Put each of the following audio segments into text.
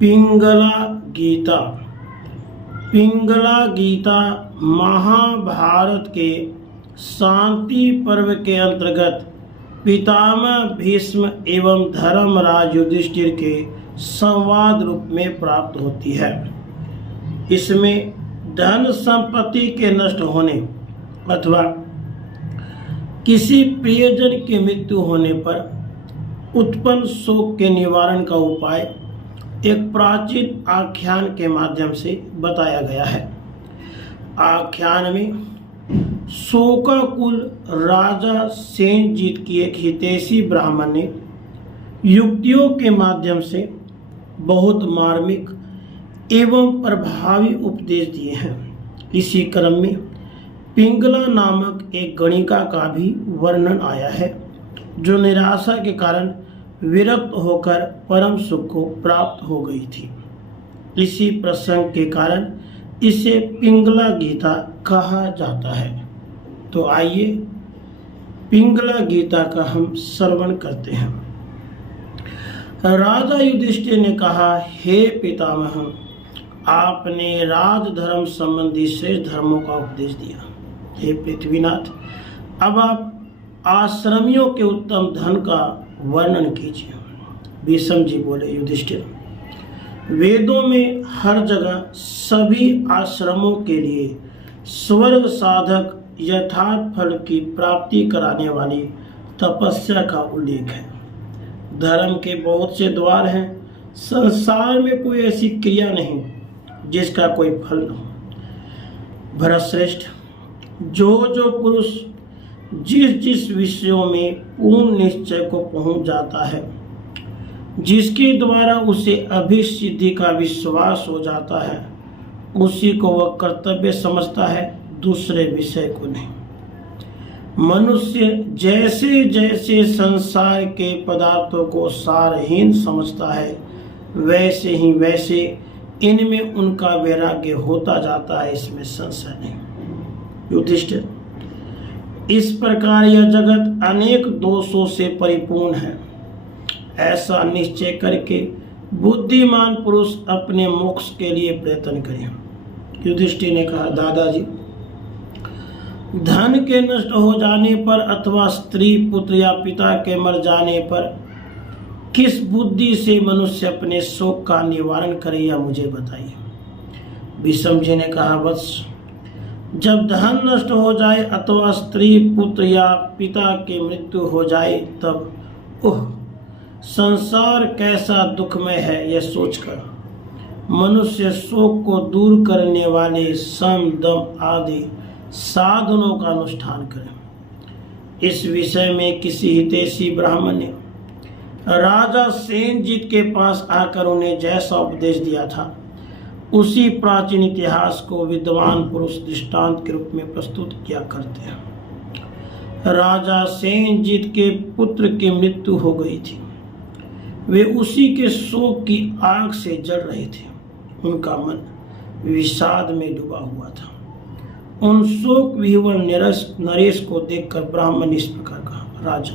पिंगला गीता। पिंगला गीता महाभारत के शांति पर्व के अंतर्गत पितामह भीष्म एवं धर्मराज युधिष्ठिर के संवाद रूप में प्राप्त होती है। इसमें धन संपत्ति के नष्ट होने अथवा किसी प्रियजन की मृत्यु होने पर उत्पन्न शोक के निवारण का उपाय एक प्राचीन आख्यान के माध्यम से बताया गया है। आख्यान में शोकाकुल राजा सेनजीत की एक हितैषी ब्राह्मण ने युक्तियों के माध्यम से बहुत मार्मिक एवं प्रभावी उपदेश दिए हैं। इसी क्रम में पिंगला नामक एक गणिका का भी वर्णन आया है, जो निराशा के कारण विरक्त होकर परम सुख को प्राप्त हो गई थी। इसी प्रसंग के कारण इसे पिंगला गीता कहा जाता है। तो आइए पिंगला गीता का हम श्रवण करते हैं। राजा युधिष्ठिर ने कहा, हे पितामह, आपने राजधर्म संबंधी श्रेष्ठ धर्मों का उपदेश दिया। हे पृथ्वीनाथ, अब आप आश्रमियों के उत्तम धन का वर्णन कीजिए। भीष्म जी बोले, युधिष्ठिर, वेदों में हर जगह सभी आश्रमों के लिए स्वर्ग साधक यथार्थ फल की प्राप्ति कराने वाली तपस्या का उल्लेख है। धर्म के बहुत से द्वार हैं, संसार में कोई ऐसी क्रिया नहीं जिसका कोई फल न हो। भरतश्रेष्ठ, जो पुरुष जिस विषयों में पूर्ण निश्चय को पहुंच जाता है, जिसके द्वारा उसे अभिसिद्धि का विश्वास हो जाता है, उसी को वह कर्तव्य समझता है, दूसरे विषय को नहीं। मनुष्य जैसे जैसे संसार के पदार्थों को सारहीन समझता है, वैसे ही वैसे इनमें उनका वैराग्य होता जाता है, इसमें संशय नहीं। युधिष्ठिर, इस प्रकार यह जगत अनेक दोषों से परिपूर्ण है। ऐसा निश्चय करके बुद्धिमान पुरुष अपने मोक्ष के लिए प्रयत्न करें। युधिष्ठिर ने कहा, दादाजी, धन के नष्ट हो जाने पर अथवा स्त्री पुत्र या पिता के मर जाने पर किस बुद्धि से मनुष्य अपने शोक का निवारण करे, या मुझे बताइए। भीष्म जी ने कहा, वत्स, जब धन नष्ट हो जाए अथवा स्त्री पुत्र या पिता की मृत्यु हो जाए, तब संसार कैसा दुखमय है, यह सोचकर मनुष्य शोक को दूर करने वाले सम दम आदि साधनों का अनुष्ठान करें। इस विषय में किसी हितैषी ब्राह्मण ने राजा सेनजीत के पास आकर उन्हें जैसा उपदेश दिया था, उसी प्राचीन इतिहास को विद्वान पुरुष दृष्टांत के रूप में प्रस्तुत किया करते हैं। राजा सेनजीत के पुत्र की मृत्यु हो गई थी। वे उसी के शोक की आग से जल रहे थे। उनका मन विषाद में डूबा हुआ था। उन शोक विह्वल नरेश को देखकर ब्राह्मण इस प्रकार कहा, राजा,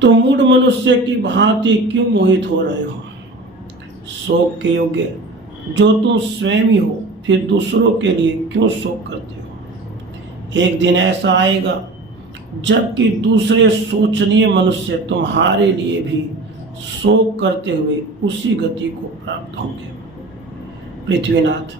तुम मूढ़ मनुष्य की भांति क्यों मोहित हो रहे हो? शोक के योग्य जो तुम स्वयं ही हो, फिर दूसरों के लिए क्यों शोक करते हो? एक दिन ऐसा आएगा जबकि दूसरे शोचनीय मनुष्य तुम्हारे लिए भी शोक करते हुए उसी गति को प्राप्त होंगे। पृथ्वीनाथ,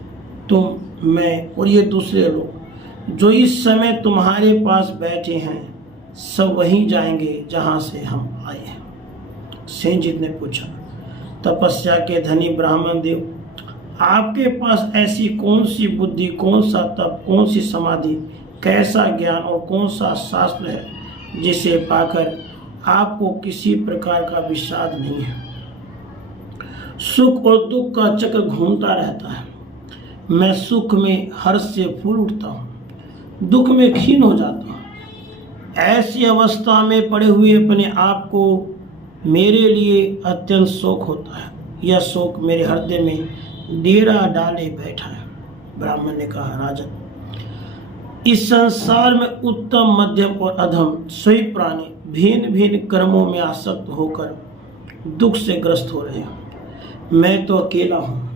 तुम, मैं और ये दूसरे लोग जो इस समय तुम्हारे पास बैठे हैं, सब वहीं जाएंगे जहां से हम आए हैं। सेनजीत ने पूछा, तपस्या के धनी ब्राह्मण देव, आपके पास ऐसी कौन सी बुद्धि, कौन सा तप, कौन सी समाधि, कैसा ज्ञान और कौन सा शास्त्र है जिसे पाकर आपको किसी प्रकार का विषाद नहीं है? सुख और दुख का चक्र घूमता रहता है। मैं सुख में हर्ष से फूल उठता हूँ, दुख में क्षीण हो जाता हूँ। ऐसी अवस्था में पड़े हुए अपने आप को मेरे लिए अत्यंत शोक होता है। यह शोक मेरे हृदय में डेरा डाले बैठा है। ब्राह्मण ने कहा, राजन, इस संसार में उत्तम, मध्यम और अधम सभी प्राणी भिन्न भिन्न कर्मों में आसक्त होकर दुख से ग्रस्त हो रहे हो। मैं तो अकेला हूँ,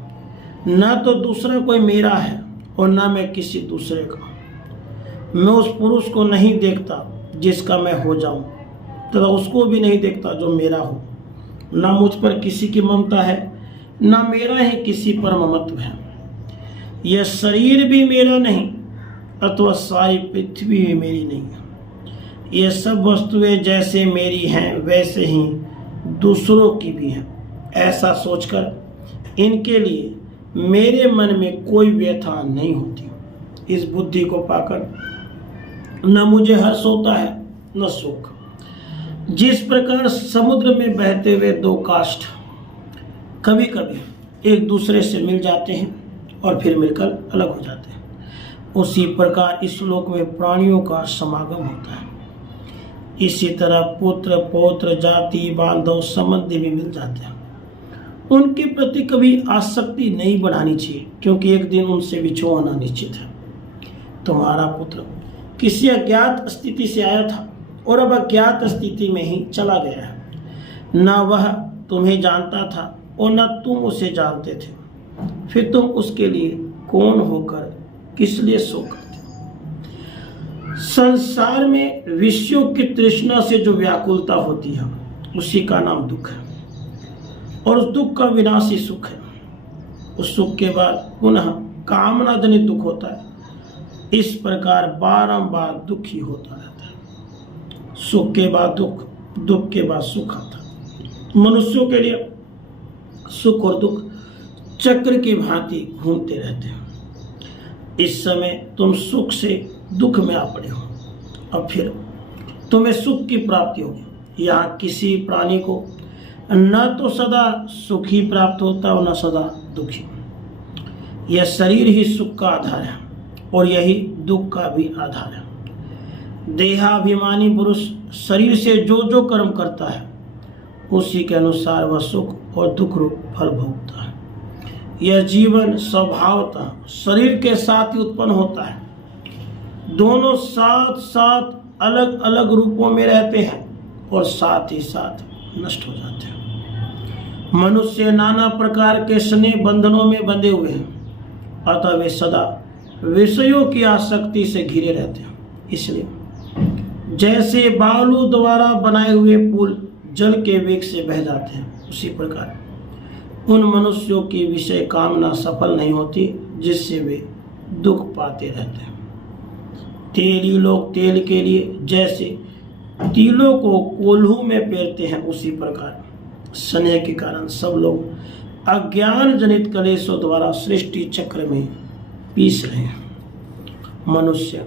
ना तो दूसरा कोई मेरा है और ना मैं किसी दूसरे का। मैं उस पुरुष को नहीं देखता जिसका मैं हो जाऊं, तथा उसको भी नहीं देखता जो मेरा हो। ना मुझ पर किसी की ममता है, ना मेरा ही किसी पर ममत्व है। यह शरीर भी मेरा नहीं, अथवा सारी पृथ्वी भी मेरी नहीं है। ये सब वस्तुएं जैसे मेरी हैं वैसे ही दूसरों की भी हैं। ऐसा सोचकर इनके लिए मेरे मन में कोई व्यथा नहीं होती। इस बुद्धि को पाकर न मुझे हर्ष होता है न सुख। जिस प्रकार समुद्र में बहते हुए दो काष्ठ कभी कभी एक दूसरे से मिल जाते हैं और फिर मिलकर अलग हो जाते हैं, उसी प्रकार इस लोक में प्राणियों का समागम होता है। इसी तरह पुत्र पौत्र जाति बांधव संबंधी भी मिल जाते हैं। उनके प्रति कभी आसक्ति नहीं बढ़ानी चाहिए, क्योंकि एक दिन उनसे विछोह होना निश्चित है। तुम्हारा पुत्र किसी अज्ञात स्थिति से आया था और अब अज्ञात स्थिति में ही चला गया है। न वह तुम्हें जानता था और न तुम उसे जानते थे। फिर तुम उसके लिए कौन होकर किस लिए शोक करते? संसार में विषयों की तृष्णा से जो व्याकुलता होती है उसी का नाम दुख है, और उस दुख का विनाशी सुख है। उस सुख के बाद पुनः कामना जनित दुख होता है। इस प्रकार बारंबार दुख ही होता रहता है। सुख के बाद दुख, दुख के बाद सुख आता है। मनुष्यों के लिए सुख और दुख चक्र की भांति घूमते रहते हैं। इस समय तुम सुख से दुख में आ पड़े हो, अब फिर तुम्हें सुख की प्राप्ति होगी। यहाँ किसी प्राणी को न तो सदा सुख ही प्राप्त होता और न सदा दुखी। यह शरीर ही सुख का आधार है और यही दुख का भी आधार है। देहाभिमानी पुरुष शरीर से जो जो कर्म करता है उसी के अनुसार वह सुख और दुख रूप फल भोगता है। यह जीवन स्वभावतः शरीर के साथ ही उत्पन्न होता है। दोनों साथ साथ अलग अलग रूपों में रहते हैं और साथ ही साथ नष्ट हो जाते हैं। मनुष्य नाना प्रकार के स्नेह बंधनों में बंधे हुए हैं, अतः वे सदा विषयों की आसक्ति से घिरे रहते हैं। इसलिए जैसे बालू द्वारा बनाए हुए पुल जल के वेग से बह जाते हैं, उसी प्रकार उन मनुष्यों की विषय कामना सफल नहीं होती, जिससे वे दुख पाते रहते हैं। तेली लोग तेल के लिए जैसे तिलों को कोल्हू में पेरते हैं, उसी प्रकार स्नेह के कारण सब लोग अज्ञान जनित कलेशों द्वारा सृष्टि चक्र में पीस रहे हैं। मनुष्य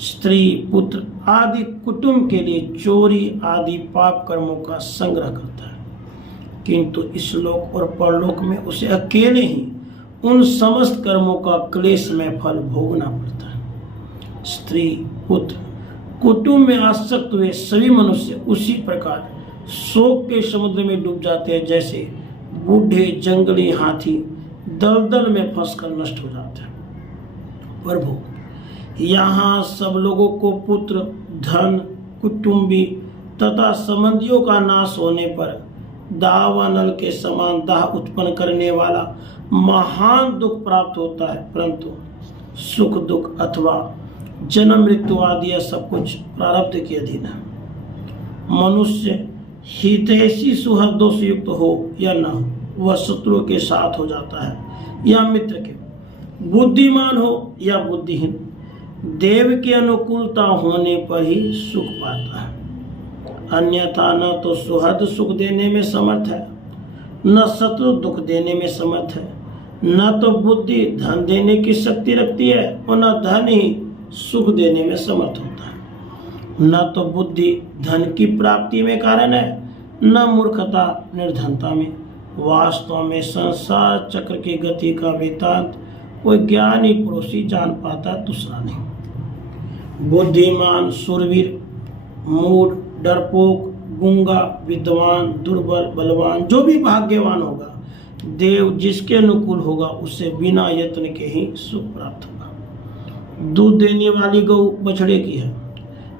स्त्री पुत्र आदि कुटुंब के लिए चोरी आदि पाप कर्मों का संग्रह करता है, किंतु इस लोक और परलोक में उसे अकेले ही उन समस्त कर्मों का क्लेश में फल भोगना पड़ता है। स्त्री पुत्र कुटुंब में आसक्त हुए सभी मनुष्य उसी प्रकार शोक के समुद्र में डूब जाते हैं, जैसे बूढ़े जंगली हाथी दलदल में फंसकर नष्ट हो जाते हैं। प्रभु, यहाँ सब लोगों को पुत्र धन कुटुंबी तथा संबंधियों का नाश होने पर दावानल के समान दाह उत्पन्न करने वाला महान दुख प्राप्त होता है, परंतु सुख दुख अथवा जन्म मृत्यु आदि यह सब कुछ प्रारब्ध के अधीन है। मनुष्य हितैषी सुहृदों से युक्त हो या न हो, वह शत्रु के साथ हो जाता है या मित्र के, बुद्धिमान हो या बुद्धिहीन, देव की अनुकूलता होने पर ही सुख पाता है। अन्यथा न तो सुहृद सुख देने में समर्थ है, न शत्रु दुख देने में समर्थ है, न तो बुद्धि धन देने की शक्ति रखती है और न धन ही सुख देने में समर्थ होता है। न तो बुद्धि धन की प्राप्ति में कारण है, न मूर्खता निर्धनता में। वास्तव में संसार चक्र की गति का वृत्तांत कोई ज्ञानी पुरुष ही जान पाता, दूसरा नहीं। बुद्धिमान शूरवीर मूढ़ डरपोक गूंगा विद्वान दुर्बल बलवान जो भी भाग्यवान होगा, देव जिसके अनुकूल होगा उसे बिना यत्न के ही सुख प्राप्त होगा। दूध देने वाली गौ बछड़े की है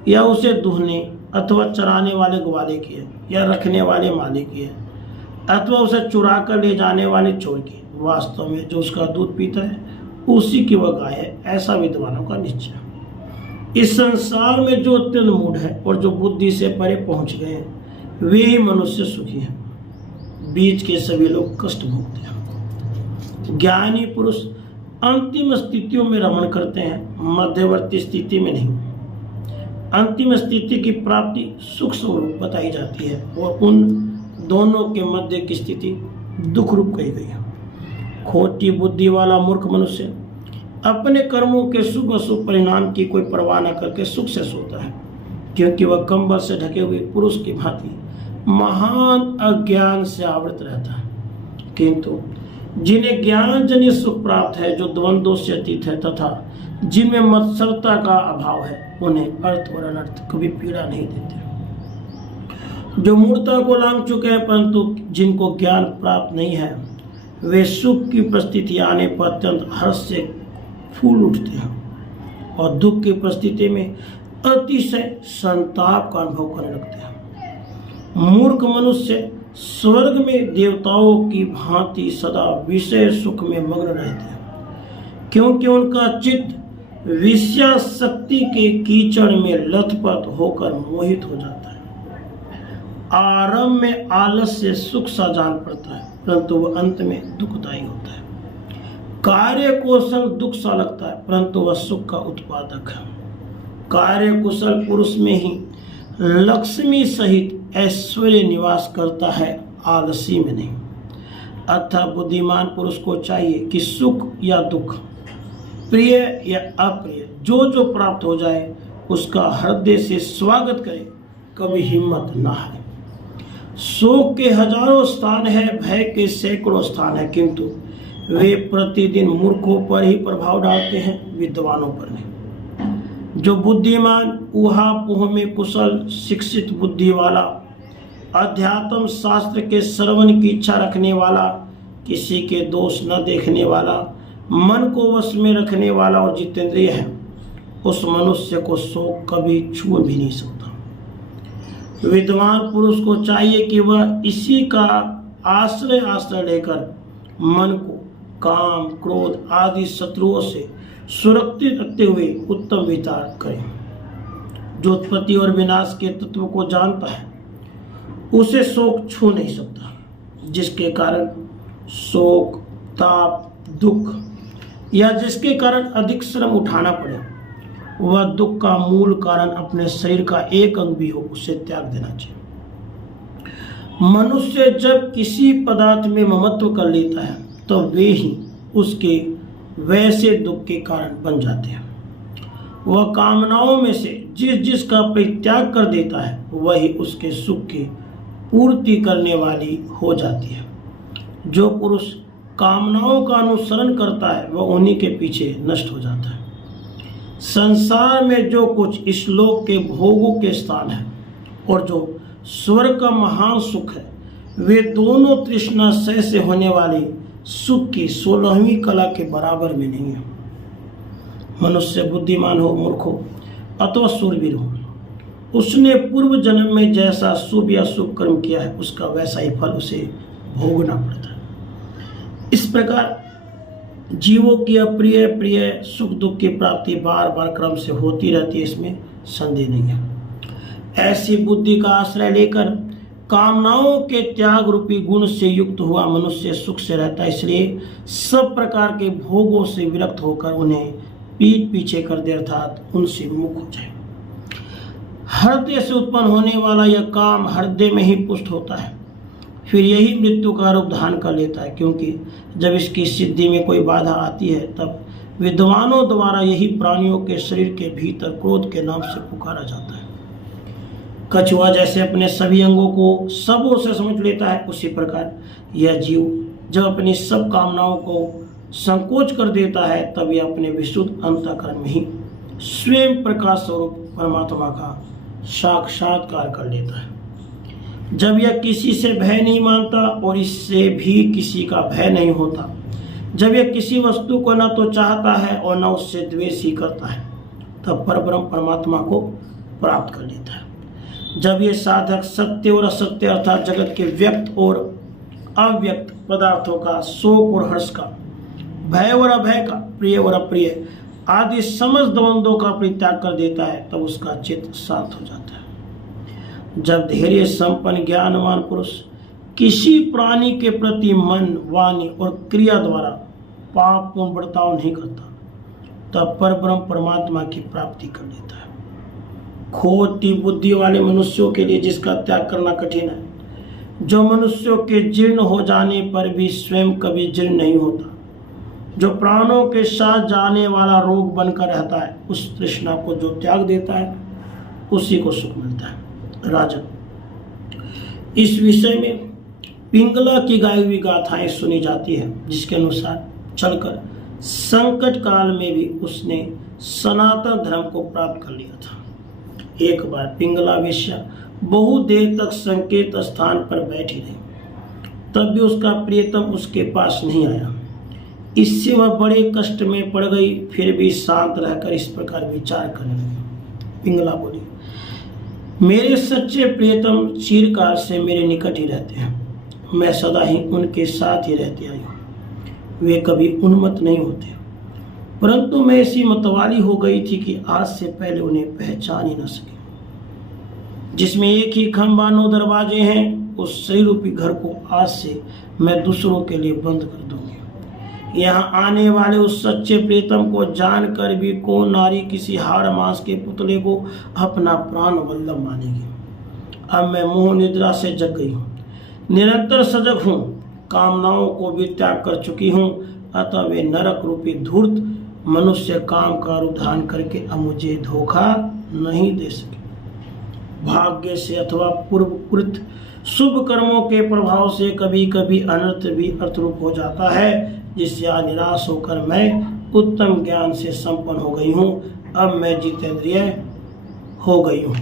या उसे दूहने अथवा चराने वाले ग्वाले की है या रखने वाले मालिक की है, अथवा उसे चुरा कर ले जाने वाले चोर की। वास्तव में जो उसका दूध पीता है उसी की वह गाय है, ऐसा विद्वानों का निश्चय। इस संसार में जो अत्यंत मूढ़ है और जो बुद्धि से परे पहुंच गए हैं वे ही मनुष्य सुखी हैं। बीच के सभी लोग कष्ट भोगते हैं। ज्ञानी पुरुष अंतिम स्थितियों में रमण करते हैं, मध्यवर्ती स्थिति में नहीं। अंतिम स्थिति की प्राप्ति सुख स्वरूप बताई जाती है और उन दोनों के मध्य की स्थिति दुख रूप कही गई है। खोटी बुद्धि वाला मूर्ख मनुष्य अपने कर्मों के शुभ अशुभ परिणाम की कोई परवाह न करके सुख से सोता है, क्योंकि वह कंबल से ढके हुए पुरुष की भांति महान अज्ञान से आवृत रहता है। किंतु जिन्हें ज्ञान जनित सुख प्राप्त है, जो द्वंद्वों से अतीत है तथा जिनमें मत्सरता का अभाव है, उन्हें अर्थ और अनर्थ कभी पीड़ा नहीं देते। जो मूर्खता को लांघ चुके हैं परंतु जिनको ज्ञान प्राप्त नहीं है, वे सुख की परिस्थिति आने पर अत्यंत हर्ष से फूल उठते हैं और दुख की परिस्थिति में अतिशय संताप का अनुभव करने लगते हैं। मूर्ख मनुष्य स्वर्ग में देवताओं की भांति सदा विषय सुख में मग्न रहते हैं, क्योंकि उनका चित्त विषयासक्ति के कीचड़ में लथपथ होकर मोहित हो जाता है। आरंभ में आलस से सुख सा जान पड़ता है, परंतु वह अंत में दुखदायी होता है। कार्य कौशल दुख सा लगता है, परंतु वह सुख का उत्पादक है। कार्य कुशल पुरुष में ही लक्ष्मी सहित ऐश्वर्य निवास करता है, आलसी में नहीं। अतः बुद्धिमान पुरुष को चाहिए कि सुख या दुख, प्रिय या अप्रिय, जो जो प्राप्त हो जाए उसका हृदय से स्वागत करे, कभी हिम्मत न हारे। शोक के हजारों स्थान है, भय के सैकड़ों स्थान है, किंतु वे प्रतिदिन मूर्खों पर ही प्रभाव डालते हैं, विद्वानों पर नहीं। जो बुद्धिमान ऊहापोह में कुशल शिक्षित बुद्धि वाला, अध्यात्म शास्त्र के श्रवण की इच्छा रखने वाला, किसी के दोष न देखने वाला, मन को वश में रखने वाला और जितेंद्रिय है, उस मनुष्य को शोक कभी छू भी नहीं सकता। विद्वान पुरुष को चाहिए कि वह इसी का आश्रय लेकर मन को काम, क्रोध आदि शत्रुओं से सुरक्षित रखते हुए उत्तम विचार करे। जो उत्पत्ति और विनाश के तत्व को जानता है उसे शोक छू नहीं सकता। जिसके कारण शोक, ताप, दुख या जिसके कारण अधिक श्रम उठाना पड़े, वह दुख का मूल कारण अपने शरीर का एक अंग भी हो, उसे त्याग देना चाहिए। मनुष्य जब किसी पदार्थ में ममत्व कर लेता है तो वे ही उसके वैसे दुख के कारण बन जाते हैं। वह कामनाओं में से जिसका परित्याग कर देता है वही उसके सुख की पूर्ति करने वाली हो जाती है। जो पुरुष कामनाओं का अनुसरण करता है वह उन्हीं के पीछे नष्ट हो जाता है। संसार में जो कुछ इस लोक के भोगों के स्थान है और जो स्वर्ग का महान सुख है, वे दोनों तृष्णाशय से होने वाले सुख की 16वीं कला के बराबर में नहीं है। मनुष्य बुद्धिमान हो, मूर्ख हो अथवा शूरवीर हो, उसने पूर्व जन्म में जैसा शुभ या शुभ कर्म किया है उसका वैसा ही फल उसे भोगना पड़ता है। इस प्रकार जीवों की अप्रिय प्रिय सुख दुख की प्राप्ति बार बार क्रम से होती रहती है, इसमें संदेह नहीं है। ऐसी बुद्धि का आश्रय लेकर कामनाओं के त्याग रूपी गुण से युक्त हुआ मनुष्य सुख से रहता है। इसलिए सब प्रकार के भोगों से विरक्त होकर उन्हें पीठ पीछे कर दे, अर्थात उनसे विमुख हो जाए। हृदय से उत्पन्न होने वाला यह काम हृदय में ही पुष्ट होता है, फिर यही मृत्यु का रूप धारण कर लेता है, क्योंकि जब इसकी सिद्धि में कोई बाधा आती है तब विद्वानों द्वारा यही प्राणियों के शरीर के भीतर क्रोध के नाम से पुकारा जाता है। कछुआ जैसे अपने सभी अंगों को सबों से समझ लेता है, उसी प्रकार यह जीव जब अपनी सब कामनाओं को संकोच कर देता है तब यह अपने विशुद्ध अंतःकरण में ही स्वयं प्रकाश स्वरूप परमात्मा का साक्षात्कार कर लेता है। जब यह किसी से भय नहीं मानता और इससे भी किसी का भय नहीं होता, जब यह किसी वस्तु को न तो चाहता है और न उससे द्वेष ही करता है, तब परब्रह्म परमात्मा को प्राप्त कर लेता है। जब ये साधक सत्य और असत्य अर्थात जगत के व्यक्त और अव्यक्त पदार्थों का, शोक और हर्ष का, भय और अभय का, प्रिय और अप्रिय आदि समस्त द्वंद्वों का परित्याग कर देता है, तब उसका चित्त शांत हो जाता है। जब धैर्य संपन्न ज्ञानवान पुरुष किसी प्राणी के प्रति मन, वाणी और क्रिया द्वारा पापपूर्ण बर्ताव नहीं करता, तब परब्रह्म परमात्मा की प्राप्ति कर लेता है। खोटी बुद्धि वाले मनुष्यों के लिए जिसका त्याग करना कठिन है, जो मनुष्यों के जीर्ण हो जाने पर भी स्वयं कभी जीर्ण नहीं होता, जो प्राणों के साथ जाने वाला रोग बनकर रहता है, उस तृष्णा को जो त्याग देता है उसी को सुख मिलता है। राजन, इस विषय में पिंगला की गाई हुई गाथाएं सुनी जाती है, जिसके अनुसार चलकर संकट काल में भी उसने सनातन धर्म को प्राप्त कर लिया था। एक बार पिंगला वेश्या बहुत देर तक संकेत स्थान पर बैठी रही, तब भी उसका प्रियतम उसके पास नहीं आया। इससे वह बड़े कष्ट में पड़ गई, फिर भी शांत रहकर इस प्रकार विचार करने लगी। पिंगला बोली, मेरे सच्चे प्रियतम चिरकाल से मेरे निकट ही रहते हैं, मैं सदा ही उनके साथ ही रहती आई हूँ, वे कभी उन्मत्त नहीं होते, परंतु मैं ऐसी मतवाली हो गई थी कि आज से पहले उन्हें पहचान ही न सके। जिसमें एक ही खंभा 9 दरवाजे हैं, उस सही रूपी घर को आज से मैं दूसरों के लिए बंद कर दूंगी। यहाँ आने वाले उस सच्चे प्रीतम को जानकर भी कौन नारी किसी हाड़ मांस के पुतले को अपना प्राण वल्लभ मानेगी। अब मैं मोह निद्रा से जग गई हूँ, निरंतर सजग हूँ, कामनाओं को भी त्याग कर चुकी हूँ, अतः वे नरक रूपी धूर्त मनुष्य काम का रूप धारण करके अब मुझे धोखा नहीं दे सके। भाग्य से अथवा पूर्वकृत शुभ कर्मों के प्रभाव से कभी कभी अनर्थ भी अर्थरूप हो जाता है, जिससे आज निराश होकर मैं उत्तम ज्ञान से संपन्न हो गई हूँ। अब मैं जितेंद्रिय हो गई हूँ।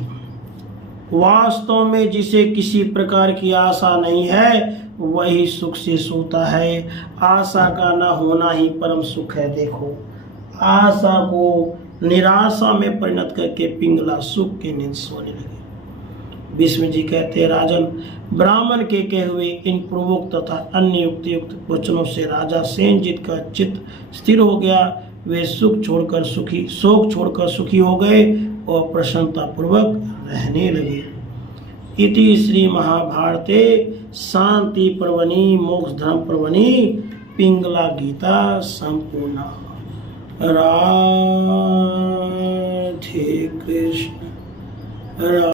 वास्तव में जिसे किसी प्रकार की आशा नहीं है, वही सुख से सोता है। आशा का न होना ही परम सुख है। देखो, आशा को निराशा में परिणत करके पिंगला सुख के नींद सोने लगे। भीष्म जी कहते हैं, राजन, ब्राह्मण के कहे हुए इन पूर्वोक्त तथा अन्य युक्त वचनों से राजा सेनजीत का चित्त स्थिर हो गया। वे शोक छोड़कर सुखी हो गए और प्रसन्नता पूर्वक रहने लगे। इति श्री महाभारते शांति पर्वणि मोक्ष धर्म पर्वणि पिंगला गीता संपूर्णा। राधे कृष्ण।